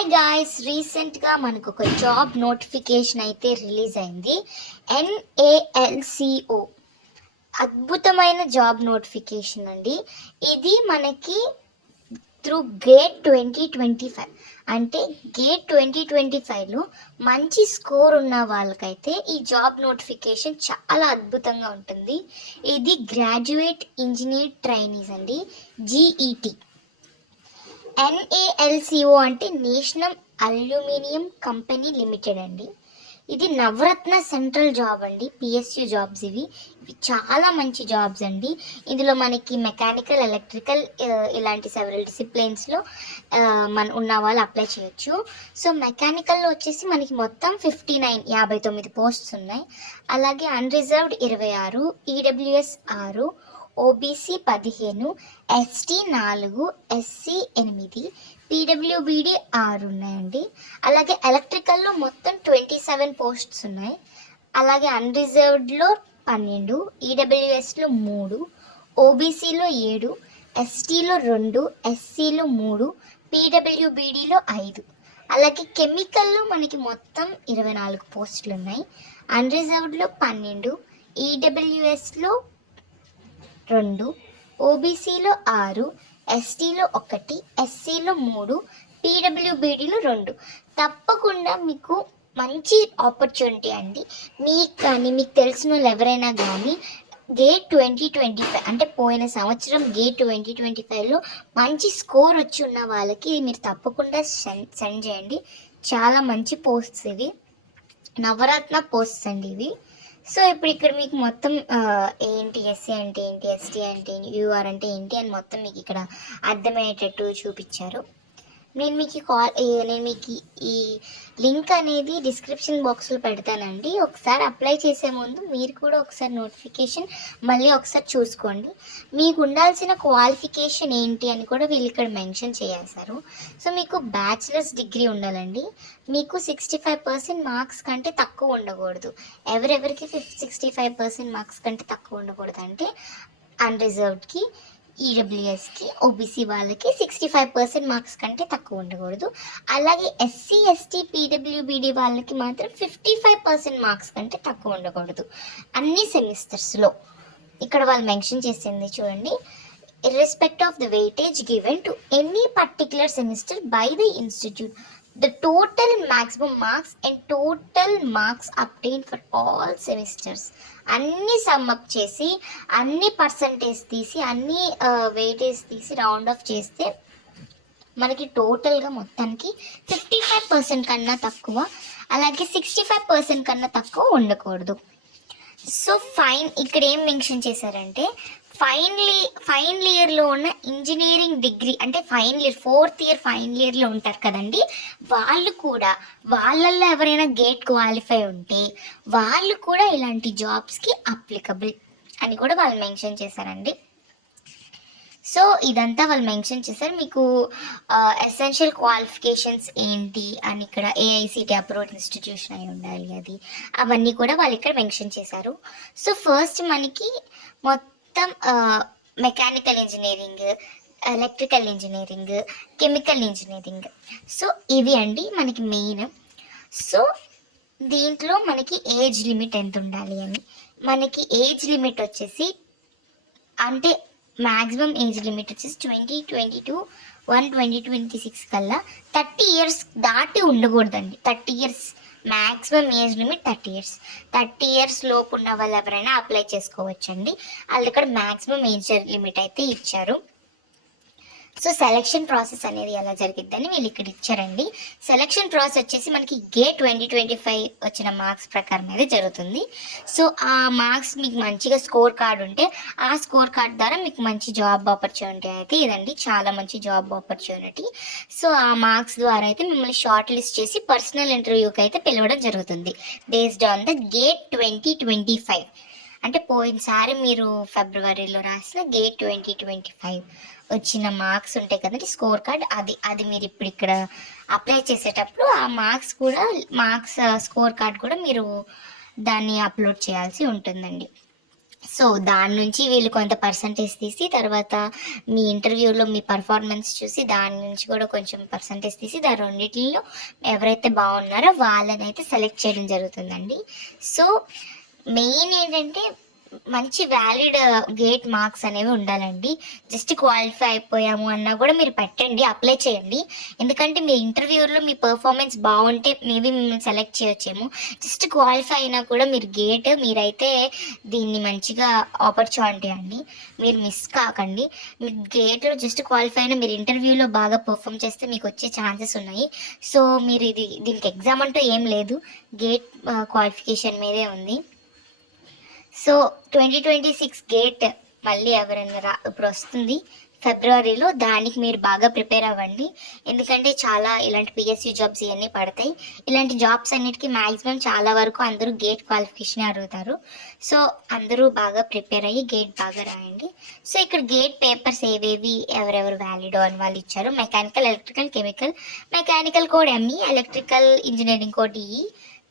Hi guys, రీసెంట్గా మనకు ఒక జాబ్ నోటిఫికేషన్ అయితే రిలీజ్ అయింది. NALCO అద్భుతమైన జాబ్ నోటిఫికేషన్ అండి. ఇది మనకి త్రూ గేట్ 2025 అంటే గేట్ 2025లో మంచి స్కోర్ ఉన్న వాళ్ళకైతే ఈ జాబ్ నోటిఫికేషన్ చాలా అద్భుతంగా ఉంటుంది. ఇది గ్రాడ్యుయేట్ ఇంజనీర్ ట్రైనీస్ అండి, GET. NALCO అంటే నేషనల్ అల్యూమినియం కంపెనీ లిమిటెడ్ అండి. ఇది నవరత్న సెంట్రల్ జాబ్ అండి, PSU జాబ్స్. ఇవి చాలా మంచి జాబ్స్ అండి. ఇందులో మనకి మెకానికల్, ఎలక్ట్రికల్ ఇలాంటి సెవెరల్ డిసిప్లిన్స్లో ఉన్న వాళ్ళు అప్లై చేయొచ్చు. సో మెకానికల్లో వచ్చేసి మనకి మొత్తం 59 పోస్ట్స్ ఉన్నాయి. అలాగే unreserved 26, EWS 6, OBC 15, ST 4, SC 8, PWBD 6 ఉన్నాయండి. అలాగే ఎలక్ట్రికల్లో మొత్తం 27 పోస్ట్స్ ఉన్నాయి. అలాగే అన్రిజర్వ్డ్లో 12, EWSలో 3, OBCలో 7, STలో 2, SCలో 3, PWBDలో 5. అలాగే కెమికల్లో మనకి మొత్తం 24 పోస్టులు ఉన్నాయి. అన్రిజర్వ్డ్లో 12, EWSలో 2, OBCలో 6, STలో 1, SCలో 3, PWBDలో 2. తప్పకుండా మీకు మంచి ఆపర్చునిటీ అండి. మీకు తెలిసిన వాళ్ళు ఎవరైనా కానీ గేట్ 2025 అంటే పోయిన సంవత్సరం గేట్ 2025లో మంచి స్కోర్ వచ్చి ఉన్న వాళ్ళకి మీరు తప్పకుండా సెండ్ చేయండి. చాలా మంచి పోస్ట్స్ ఇవి, నవరత్న పోస్ట్స్ అండి ఇవి. సో ఇప్పుడు ఇక్కడ మీకు మొత్తం ఏంటి, SC అంటే ఏంటి, ST అంటే ఏంటి, UR అంటే ఏంటి అని మొత్తం మీకు ఇక్కడ అర్థమయ్యేటట్టు చూపించారు. నేను మీకు ఈ లింక్ అనేది డిస్క్రిప్షన్ బాక్స్లో పెడతానండి. ఒకసారి అప్లై చేసే ముందు మీరు కూడా ఒకసారి నోటిఫికేషన్ మళ్ళీ ఒకసారి చూసుకోండి. మీకు ఉండాల్సిన క్వాలిఫికేషన్ ఏంటి అని కూడా వీళ్ళు ఇక్కడ మెన్షన్ చేశారు. సో మీకు బ్యాచిలర్స్ డిగ్రీ ఉండాలండి. మీకు 65% మార్క్స్ కంటే తక్కువ ఉండకూడదు. ఎవరెవరికి 65% మార్క్స్ కంటే తక్కువ ఉండకూడదు అంటే అన్రిజర్వ్డ్కి, EWSకి, OBC వాళ్ళకి 65% మార్క్స్ కంటే తక్కువ ఉండకూడదు. అలాగే SC, ST, PWBD వాళ్ళకి మాత్రం 55% మార్క్స్ కంటే తక్కువ ఉండకూడదు అన్ని సెమిస్టర్స్లో. ఇక్కడ వాళ్ళు మెన్షన్ చేసింది చూడండి. Irrespective of the weightage given to any particular semester by the institute, the total maximum marks and total marks obtained for all semesters అన్నీ సమ్మప్ చేసి, అన్ని పర్సంటేజ్ తీసి, అన్ని వెయిటేజ్ తీసి రౌండ్ ఆఫ్ చేస్తే మనకి టోటల్గా మొత్తానికి 55% కన్నా తక్కువ, అలాగే 65% కన్నా తక్కువ ఉండకూడదు. సో ఇక్కడ ఏం మెన్షన్ చేశారంటే ఫైనల్ ఇయర్లో ఉన్న ఇంజనీరింగ్ డిగ్రీ అంటే final year 4th year final ఇయర్లో ఉంటారు కదండి, వాళ్ళు కూడా వాళ్ళల్లో ఎవరైనా గేట్ క్వాలిఫై ఉంటే వాళ్ళు కూడా ఇలాంటి జాబ్స్కి అప్లికబుల్ అని కూడా వాళ్ళు మెన్షన్ చేశారండి. సో ఇదంతా వాళ్ళు మెన్షన్ చేశారు. మీకు ఎసెన్షియల్ క్వాలిఫికేషన్స్ ఏంటి అని ఇక్కడ AICTE అప్రూవ్డ్ ఇన్స్టిట్యూషన్ అయి ఉండాలి, అది అవన్నీ కూడా వాళ్ళు ఇక్కడ మెన్షన్ చేశారు. సో ఫస్ట్ మనకి మొత్తం mechanical engineering, electrical engineering, chemical engineering. So ఇవి అండి మనకి మెయిన్. సో దీంట్లో మనకి ఏజ్ లిమిట్ ఎంత ఉండాలి అని, మనకి ఏజ్ లిమిట్ వచ్చేసి అంటే మ్యాక్సిమం ఏజ్ లిమిట్ వచ్చేసి 2022 2026 కల్లా 30 ఇయర్స్ దాటి ఉండకూడదండి. 30 years maximum age limit 30 years లోపు ఉన్న వాళ్ళు ఎవరైనా అప్లై చేసుకోవచ్చండి. వాళ్ళు ఇక్కడ మ్యాక్సిమం ఏజ్ లిమిట్ అయితే ఇచ్చారు. సో సెలక్షన్ ప్రాసెస్ అనేది ఎలా జరిగిద్దని వీళ్ళు ఇక్కడ ఇచ్చారండి. సెలక్షన్ ప్రాసెస్ వచ్చేసి మనకి గేట్ 2025 వచ్చిన మార్క్స్ ప్రకారం అయితే జరుగుతుంది. సో ఆ మార్క్స్ మీకు మంచిగా స్కోర్ కార్డ్ ఉంటే ఆ స్కోర్ కార్డ్ ద్వారా మీకు మంచి జాబ్ ఆపర్చునిటీ అయితే ఇదండి, చాలా మంచి జాబ్ ఆపర్చునిటీ. సో ఆ మార్క్స్ ద్వారా అయితే మిమ్మల్ని షార్ట్ లిస్ట్ చేసి పర్సనల్ ఇంటర్వ్యూకి అయితే పిలవడం జరుగుతుంది బేస్డ్ ఆన్ ద గేట్ 2025. అంటే పోయినసారి మీరు ఫిబ్రవరిలో రాసిన గేట్ 2025 వచ్చిన మార్క్స్ ఉంటాయి కదండి, స్కోర్ కార్డ్, అది మీరు ఇప్పుడు ఇక్కడ అప్లై చేసేటప్పుడు ఆ మార్క్స్ స్కోర్ కార్డ్ కూడా మీరు దాన్ని అప్లోడ్ చేయాల్సి ఉంటుందండి. సో దాని నుంచి వీళ్ళు కొంత పర్సంటేజ్ తీసి తర్వాత మీ ఇంటర్వ్యూలో మీ పర్ఫార్మెన్స్ చూసి దాని నుంచి కూడా కొంచెం పర్సంటేజ్ తీసి దాని రెండింటిలో ఎవరైతే బాగున్నారో వాళ్ళని అయితే సెలెక్ట్ చేయడం జరుగుతుందండి. సో మెయిన్ ఏంటంటే మంచి వ్యాలిడ్ గేట్ మార్క్స్ అనేవి ఉండాలండి. జస్ట్ క్వాలిఫై అయిపోయాము అన్నా కూడా మీరు పెట్టండి, అప్లై చేయండి. ఎందుకంటే మీ ఇంటర్వ్యూలో మీ పర్ఫార్మెన్స్ బాగుంటే మేబీ మిమ్మల్ని సెలెక్ట్ చేయొచ్చేమో. జస్ట్ క్వాలిఫై అయినా కూడా మీరైతే దీన్ని మంచిగా ఆపర్చునిటీ అండి, మీరు మిస్ కాకండి. మీరు గేట్లో జస్ట్ క్వాలిఫై అయినా మీరు ఇంటర్వ్యూలో బాగా పర్ఫామ్ చేస్తే మీకు వచ్చే ఛాన్సెస్ ఉన్నాయి. సో మీరు దీనికి ఎగ్జామ్ అంటూ ఏం లేదు, గేట్ క్వాలిఫికేషన్ మీదే ఉంది. సో 2026 గేట్ మళ్ళీ ఎవరైనా ఇప్పుడు వస్తుంది ఫిబ్రవరిలో, దానికి మీరు బాగా ప్రిపేర్ అవ్వండి. ఎందుకంటే చాలా ఇలాంటి పిఎస్యూ జాబ్స్ ఇవన్నీ పడతాయి. ఇలాంటి జాబ్స్ అన్నిటికీ మ్యాక్సిమం చాలా వరకు అందరూ గేట్ క్వాలిఫికేషన్ అడుగుతారు. సో అందరూ బాగా ప్రిపేర్ అయ్యి గేట్ బాగా రాయండి. సో ఇక్కడ గేట్ పేపర్స్ ఏవేవి ఎవరెవరు వ్యాలిడో అని వాళ్ళు ఇచ్చారు. Mechanical, electrical, chemical. Mechanical code ME, electrical engineering code EE,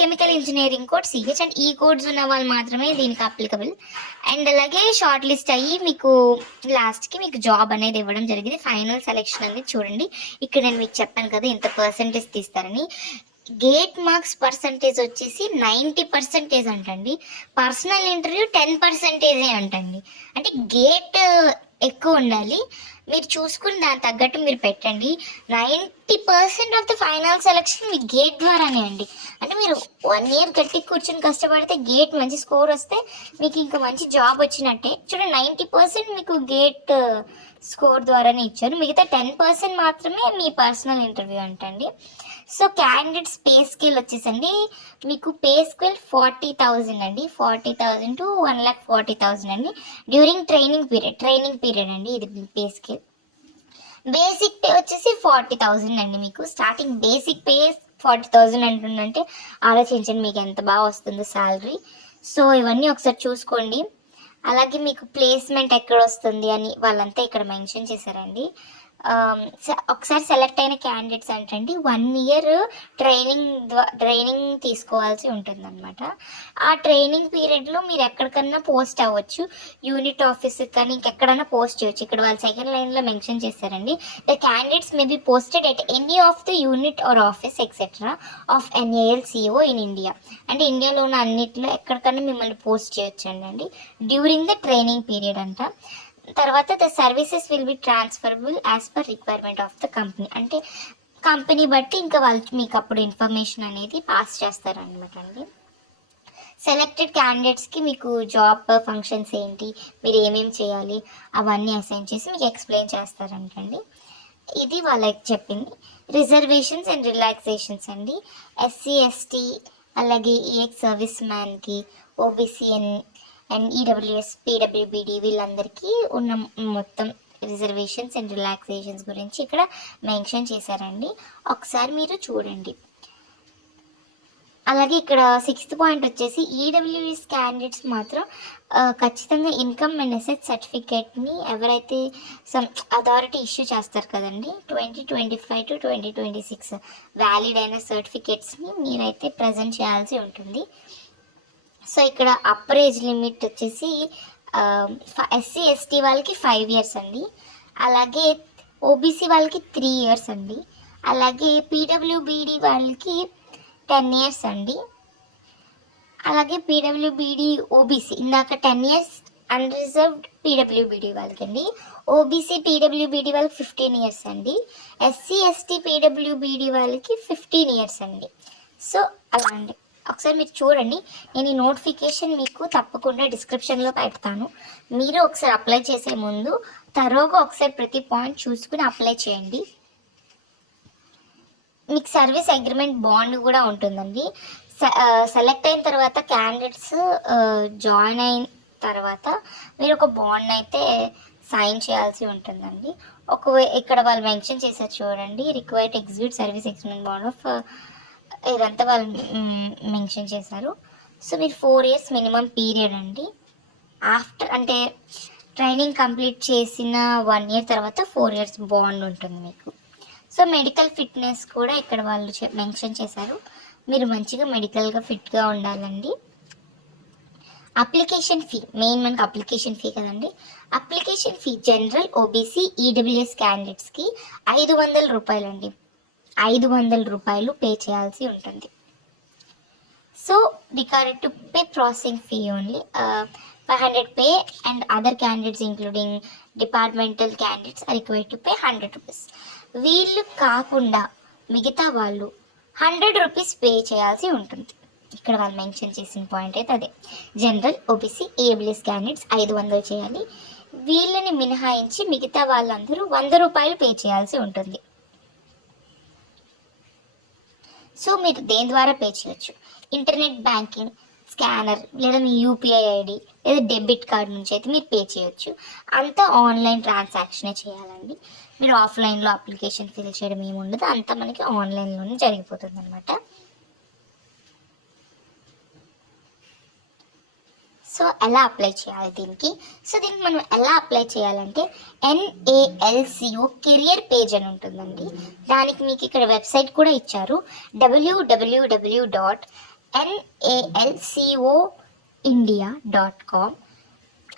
chemical engineering code CH. And ఈ కోడ్స్ ఉన్న వాళ్ళు మాత్రమే దీనికి అప్లికబుల్. అండ్ అలాగే షార్ట్ లిస్ట్ అయ్యి మీకు లాస్ట్కి మీకు జాబ్ అనేది ఇవ్వడం జరిగింది. ఫైనల్ సెలెక్షన్ అనేది చూడండి. ఇక్కడ నేను మీకు చెప్పాను కదా ఎంత పర్సంటేజ్ తీస్తారని. గేట్ మార్క్స్ పర్సంటేజ్ వచ్చేసి 90% అంటండి. పర్సనల్ ఇంటర్వ్యూ 10% అంటండి. అంటే గేట్ ఎక్కువ ఉండాలి, మీరు చూసుకుని దాని తగ్గట్టు మీరు పెట్టండి. 90% of the final selection me gate ద్వారానే అండి. అంటే మీరు 1 ఇయర్ గట్టి కూర్చొని కష్టపడితే గేట్ మంచి స్కోర్ వస్తే మీకు ఇంకా మంచి జాబ్ వచ్చినట్టే. చూడండి 90% మీకు గేట్ స్కోర్ ద్వారానే ఇచ్చారు, మిగతా 10% మాత్రమే మీ పర్సనల్ ఇంటర్వ్యూ అంటండి. సో క్యాండిడేట్స్ పే స్కేల్ వచ్చేసండి మీకు పే స్కేల్ 40,000 అండి, 40,000 to 1,40,000 అండి డ్యూరింగ్ ట్రైనింగ్ పీరియడ్ అండి. ఇది పే స్కేల్. బేసిక్ పే వచ్చేసి 40,000 అండి. మీకు స్టార్టింగ్ బేసిక్ పే 40,000 అంటుందంటే ఆలోచించండి మీకు ఎంత బాగా వస్తుందో శాలరీ. సో ఇవన్నీ ఒకసారి చూసుకోండి. అలాగే మీకు ప్లేస్మెంట్ ఎక్కడ వస్తుంది అని వాళ్ళంతా ఇక్కడ మెన్షన్ చేశారండి. ఒకసారి సెలెక్ట్ అయిన క్యాండిడేట్స్ ఏంటంటే 1 ఇయర్ ట్రైనింగ్ తీసుకోవాల్సి ఉంటుందన్నమాట. ఆ ట్రైనింగ్ పీరియడ్లో మీరు ఎక్కడికన్నా పోస్ట్ అవ్వచ్చు, యూనిట్ ఆఫీస్కి కానీ ఇంకెక్కడన్నా పోస్ట్ చేయొచ్చు. ఇక్కడ వాళ్ళు సెకండ్ లైన్లో మెన్షన్ చేశారండి, the candidates may be posted at any of the unit or office etcetera of NALCO in India. అంటే ఇండియాలో ఉన్న అన్నిట్లో ఎక్కడికన్నా మిమ్మల్ని పోస్ట్ చేయొచ్చు అండి డ్యూరింగ్ ద ట్రైనింగ్ పీరియడ్ అంట. తర్వాత the services will be transferable as per requirement of the company. అంటే కంపెనీ బట్టి ఇంకా వాళ్ళు మీకు అప్పుడు ఇన్ఫర్మేషన్ అనేది పాస్ చేస్తారనమాట అండి. సెలెక్టెడ్ క్యాండిడేట్స్కి మీకు జాబ్ ఫంక్షన్స్ ఏంటి, మీరు ఏమేమి చేయాలి అవన్నీ అసైన్ చేసి మీకు ఎక్స్ప్లెయిన్ చేస్తారంటండి. ఇది వాళ్ళకి చెప్పింది. రిజర్వేషన్స్ అండ్ రిలాక్సేషన్స్ అండి. SC ST అలాగే EX సర్వీస్ మ్యాన్కి, OBC అండ్ EWS PWBD వీళ్ళందరికీ ఉన్న మొత్తం రిజర్వేషన్స్ అండ్ రిలాక్సేషన్స్ గురించి ఇక్కడ మెన్షన్ చేశారండి. ఒకసారి మీరు చూడండి. అలాగే ఇక్కడ 6th పాయింట్ వచ్చేసి EWS క్యాండిడేట్స్ మాత్రం ఖచ్చితంగా ఇన్కమ్ అండ్ అసెట్ సర్టిఫికేట్ని ఎవరైతే సమ్ అథారిటీ ఇష్యూ చేస్తారు కదండి 2025 to 2026 వ్యాలిడ్ అయిన సర్టిఫికేట్స్ని మీరైతే ప్రజెంట్ చేయాల్సి ఉంటుంది. సో ఇక్కడ అప్పర్ ఏజ్ లిమిట్ వచ్చేసి SC ST వాళ్ళకి 5 years అండి. అలాగే OBC వాళ్ళకి 3 years అండి. అలాగే PWBD వాళ్ళకి 10 years అండి. అలాగే PWBD OBC ఇందాక 10 years అన్రిజర్వ్డ్ PWBD వాళ్ళకి అండి. OBC PWBD వాళ్ళకి 15 years అండి. SC ST PWBD వాళ్ళకి 15 years అండి. సో అలా అండి. ఒకసారి మీరు చూడండి, నేను ఈ నోటిఫికేషన్ మీకు తప్పకుండా డిస్క్రిప్షన్లో పెడతాను. మీరు ఒకసారి అప్లై చేసే ముందు తరోగా ఒకసారి ప్రతి పాయింట్ చూసుకుని అప్లై చేయండి. మీకు సర్వీస్ అగ్రిమెంట్ బాండ్ కూడా ఉంటుందండి. సెలెక్ట్ అయిన తర్వాత క్యాండిడేట్స్ జాయిన్ అయిన తర్వాత మీరు ఒక బాండ్ అయితే సైన్ చేయాల్సి ఉంటుందండి. ఇక్కడ వాళ్ళు మెన్షన్ చేశారు చూడండి, required execute service agreement bond of ఇదంతా వాళ్ళు మెన్షన్ చేశారు. సో మీరు 4 years మినిమం పీరియడ్ అండి. ఆఫ్టర్ అంటే ట్రైనింగ్ కంప్లీట్ చేసిన 1 year తర్వాత 4 years బాండ్ ఉంటుంది మీకు. సో మెడికల్ ఫిట్నెస్ కూడా ఇక్కడ వాళ్ళు మెన్షన్ చేశారు, మీరు మంచిగా మెడికల్గా ఫిట్గా ఉండాలండి. అప్లికేషన్ ఫీ మెయిన్ మనకి అప్లికేషన్ ఫీ కదండి. Application fee general, OBC, EWS క్యాండిడేట్స్కి 500 రూపాయలండి. 500 రూపాయలు పే చేయాల్సి ఉంటుంది. So recorded to pay processing fee only 500 pay and other candidates including departmental candidates are required to pay 100 rupees. వీళ్ళు కాకుండా మిగతా వాళ్ళు 100 రూపీస్ పే చేయాల్సి ఉంటుంది. ఇక్కడ వాళ్ళు మెన్షన్ చేసిన పాయింట్ అయితే అదే. జనరల్, ఓబీసీ, ఏబిలియస్ క్యాండిడేట్స్ 500 చేయాలి. వీళ్ళని మినహాయించి మిగతా వాళ్ళందరూ 100 రూపాయలు పే చేయాల్సి ఉంటుంది. సో మీరు దేని ద్వారా పే చేయొచ్చు? ఇంటర్నెట్ బ్యాంకింగ్, స్కానర్, లేదా మీ యూపీఐ ఐడి లేదా డెబిట్ కార్డ్ నుంచి అయితే మీరు పే చేయొచ్చు. అంతా ఆన్లైన్ ట్రాన్సాక్షనే చేయాలండి. మీరు ఆఫ్లైన్లో అప్లికేషన్ ఫిల్ చేయడం ఏమి ఉండదు, అంతా మనకి ఆన్లైన్లోనే జరిగిపోతుంది అనమాట. సో ఎలా అప్లై చేయాలి దీనికి? సో దీనికి మనం ఎలా అప్లై చేయాలంటే NALCO కెరియర్ పేజ్ అని ఉంటుందండి. దానికి మీకు ఇక్కడ వెబ్సైట్ కూడా ఇచ్చారు, www.nalcoindia.com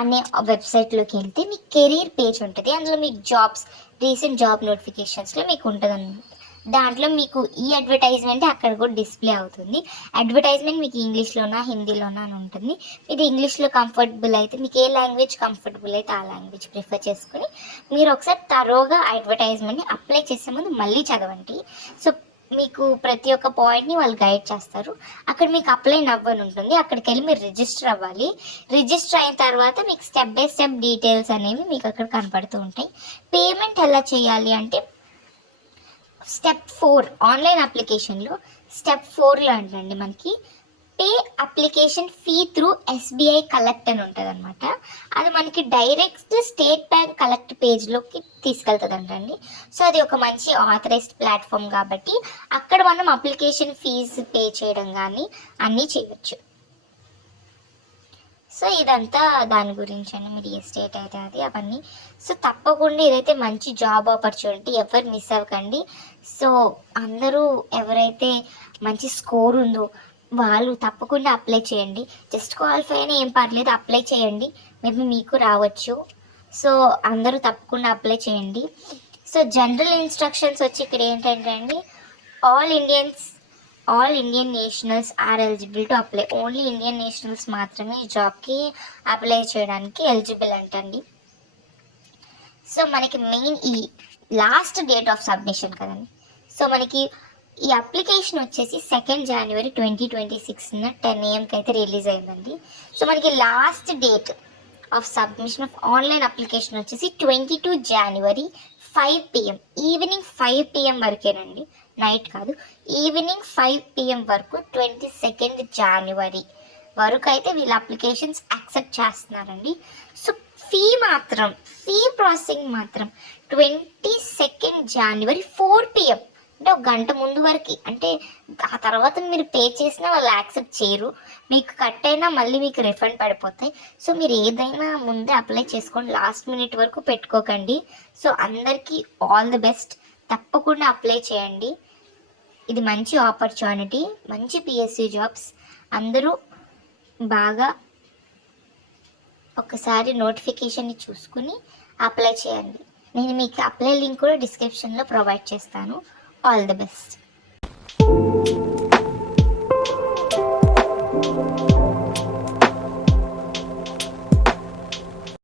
అనే వెబ్సైట్లోకి వెళ్తే మీకు కెరీర్ పేజ్ ఉంటుంది. అందులో మీకు జాబ్స్, రీసెంట్ జాబ్ నోటిఫికేషన్స్లో మీకు ఉంటుంది అన్నమాట. దాంట్లో మీకు ఈ అడ్వర్టైజ్మెంట్ అక్కడ కూడా డిస్ప్లే అవుతుంది. అడ్వర్టైజ్మెంట్ మీకు ఇంగ్లీష్లోనా హిందీలోనా అని ఉంటుంది. ఇది ఇంగ్లీష్లో కంఫర్టబుల్ అయితే, మీకు ఏ లాంగ్వేజ్ కంఫర్టబుల్ అయితే ఆ లాంగ్వేజ్ ప్రిఫర్ చేసుకుని మీరు ఒకసారి తరోగా అడ్వర్టైజ్మెంట్ని అప్లై చేసే ముందు మళ్ళీ చదవండి. సో మీకు ప్రతి ఒక్క పాయింట్ని వాళ్ళు గైడ్ చేస్తారు. అక్కడ మీకు అప్లై నవ్వని ఉంటుంది, అక్కడికి వెళ్ళి మీరు రిజిస్టర్ అవ్వాలి. రిజిస్టర్ అయిన తర్వాత మీకు స్టెప్ బై స్టెప్ డీటెయిల్స్ అనేవి మీకు అక్కడ కనపడుతూ ఉంటాయి. పేమెంట్ ఎలా చేయాలి అంటే స్టెప్ 4 ఆన్లైన్ అప్లికేషన్లో స్టెప్ 4లో అంటండి మనకి pay application fee through SBI collect అని ఉంటుంది అనమాట. అది మనకి డైరెక్ట్ స్టేట్ బ్యాంక్ కలెక్ట్ పేజ్లోకి తీసుకెళ్తుంది అంటండి. సో అది ఒక మంచి ఆథరైజ్డ్ ప్లాట్ఫామ్ కాబట్టి అక్కడ మనం అప్లికేషన్ ఫీజు పే చేయడం కానీ అన్నీ చేయొచ్చు. సో ఇదంతా దాని గురించి అండి, మీరు ఏ స్టేట్ అయితే అది అవన్నీ. సో తప్పకుండా ఇదైతే మంచి జాబ్ ఆపర్చునిటీ, ఎవరు మిస్ అవ్వకండి. సో అందరూ ఎవరైతే మంచి స్కోర్ ఉందో వాళ్ళు తప్పకుండా అప్లై చేయండి. జస్ట్ క్వాలిఫై అయినా ఏం పర్లేదు, అప్లై చేయండి, మేబీ మీకు రావచ్చు. సో అందరూ తప్పకుండా అప్లై చేయండి. సో జనరల్ ఇన్స్ట్రక్షన్స్ వచ్చి ఇక్కడ ఏంటంటే అండి, all Indian nationals are eligible to apply. Only Indian nationals మాత్రమే ఈ జాబ్కి అప్లై చేయడానికి ఎలిజిబుల్ అంటండి. సో మనకి మెయిన్ ఈ లాస్ట్ డేట్ ఆఫ్ సబ్మిషన్ కదండి. సో మనకి ఈ అప్లికేషన్ వచ్చేసి 2 జనవరి 2026 10 AM అయితే రిలీజ్ అయిందండి. సో మనకి last date of submission of online application వచ్చేసి 22 జనవరి 5 PM, ఈవినింగ్ 5 PM వరకేనండి, నైట్ కాదు, ఈవినింగ్ 5 PM వరకు 22 జనవరి వరకు అయితే వీళ్ళ అప్లికేషన్స్ యాక్సెప్ట్ చేస్తున్నారండి. సో ఫీ ప్రాసెసింగ్ మాత్రం 22 జనవరి 4 PM, అంటే ఒక గంట ముందు వరకు. అంటే ఆ తర్వాత మీరు పే చేసినా వాళ్ళు యాక్సెప్ట్ చేయరు, మీకు కట్ అయినా మళ్ళీ మీకు రిఫండ్ పడిపోతాయి. సో మీరు ఏదైనా ముందే అప్లై చేసుకోండి, లాస్ట్ మినిట్ వరకు పెట్టుకోకండి. సో అందరికీ ఆల్ ది బెస్ట్, తప్పకుండా అప్లై చేయండి. ఇది మంచి ఆపర్చునిటీ, మంచి PSU జాబ్స్. అందరూ బాగా ఒకసారి నోటిఫికేషన్ని చూసుకుని అప్లై చేయండి. నేను మీకు అప్లై లింక్ కూడా డిస్క్రిప్షన్లో ప్రొవైడ్ చేస్తాను. All the best.